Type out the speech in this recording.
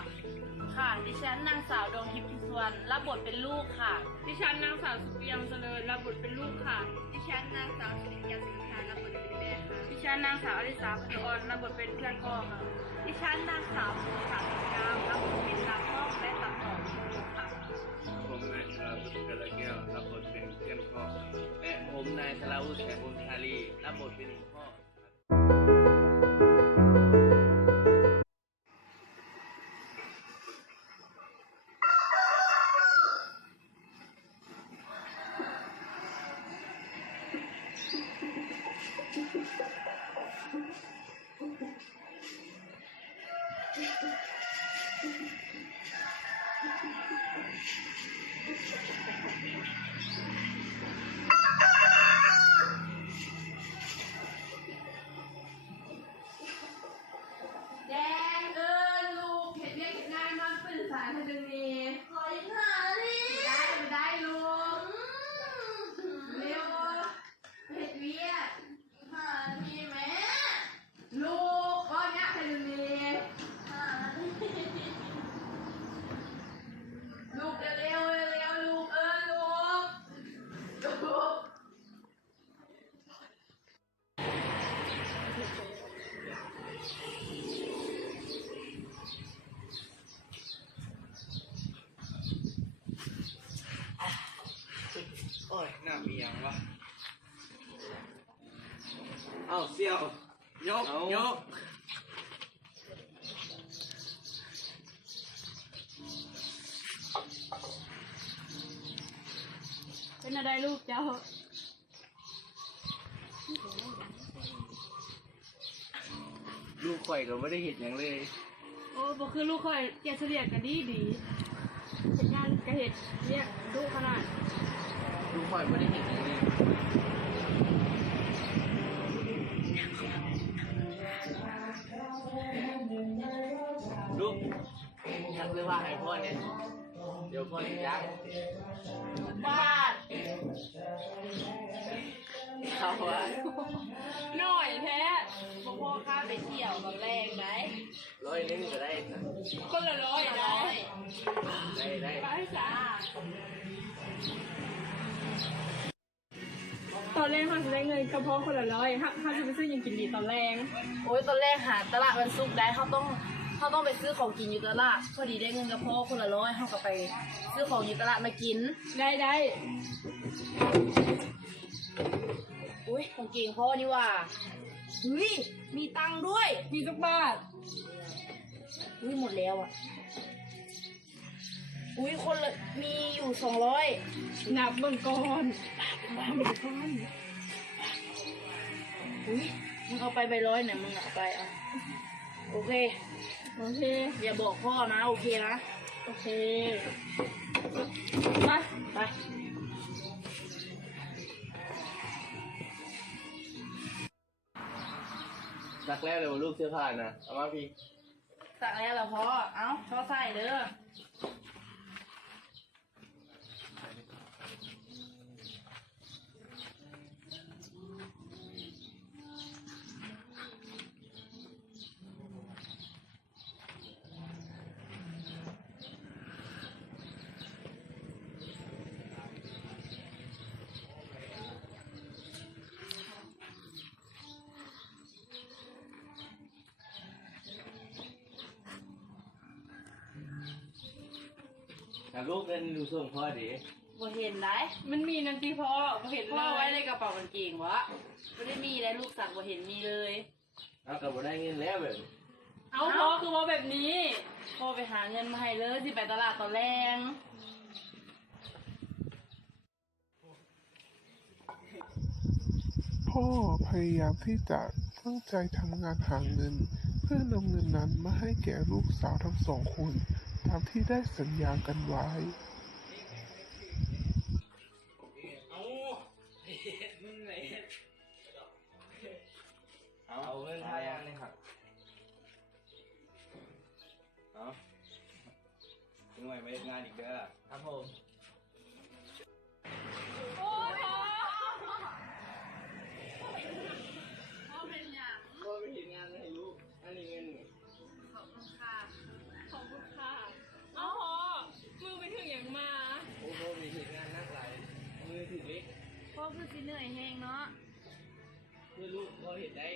อบครัวค่ะ ดิฉันนางสาวดวงทิพย์พิศวรรณรับบทเป็นลูกค่ะ ดิฉันนางสาวสุเปียงเจริญรับบทเป็นลูกค่ะ ดิฉันนางสาวสิริยาสิงหารับบทเป็นแม่ค่ะ ดิฉันนางสาวอลิสาพันออนรับบทเป็นเพื่อนพ่อค่ะ ดิฉันนางสาวสุภาพงามรับบทเป็นตากล้องและตัดต่อวิดีโอค่ะ ผมนายธราวุฒิกระแก้วรับบทเป็นเพื่อนพ่อและผมนายธราวุฒิแสงบุญชาลีรับบทเป็นพ่อ อ้ยหน้าเมียงวะเอ้าเสี่ยวยกยกเป็นอะไรลูกเจ้าลูกข่อยก็ไม่ได้เห็นอย่างเลย โอ้บอกคือลูกคอยแกเฉลี่ยกันดีดีเห็นงานกระเห็ดเรียกลูกขนาด ลูกข่อยไม่ได้เห็นอย่างเลยลูกทักเสื้อผ้าให้พ่อเนี่ย เดี๋ยวพ่อจะยักบ้านเอาวะหน่อยแท้พ่อพ่อข้าไปเที่ยวตอนแรกไหมร้อยหนึงก็ได้นะคนละร้อยนะได้ได้ ไปจ้า ตอนแรกเขาจะได้เงินกระเพาะคนละร้อยห้าห้าจะไปซื้อหยังกินดีตอนแรกโอ้ยตอนแรกหาตลาดวันศุกร์ได้เขาต้องเขาต้องไปซื้อของกินอยู่ตลาดพอดีได้เงินกับพ่อคนละร้อยเขาก็ไป ซื้อของอยู่ตลาดมากินได้ได้อุ้ยของเก่งพ่อนี่ว่าเฮ้ยมีตังค์ด้วยมีสักบาทอุ้ยหมดแล้วอะอุ้ยคนละมีอยู่สองร้อยนับเบิ่งก่อน นับเบิ่งก่อนอุ้ยมึงเอาไปใบร้อยเนี่ยมึงเอาไปเอาโอเค โอเค อย่าบอกพ่อนะ โอเคนะ โอเคมาไปสักแล้วเดี๋ยวลูกเสื้อผ้านะเอามาพี่สักแล้วเหรอพ่อ เอ้าพ่อใส่เด้อ แต่ลูกเล่นดูส่งพ่อดิบ่เห็นได้มันมีนันทีพ่อบ่เห็นพ่อเลไว้ยในกระเป๋ากางเกงวะไม่ได้มีได้ลูกสักบ่เห็นมีเลย เอากลับมาได้เงินแล้วแบบนี้เอาพ่อคือว่าแบบนี้พ่อไปหาเงินมาให้เลยสิไปตลาดตอนแรงพ่อพยายามที่จะตั้งใจทำงานหาเงิน เพื่อนำเงินนั้นมาให้แก่ลูกสาวทั้งสองคน ตามที่ได้สัญญากันไว้ เอามึงไหนเอาเอาเงินทายางเลยครับเอาถึงไหวไม่ได้งานอีกเด้อครับผม คือสิเหนื่อยแหงเนาะเพื่อลูกพอเห็นได้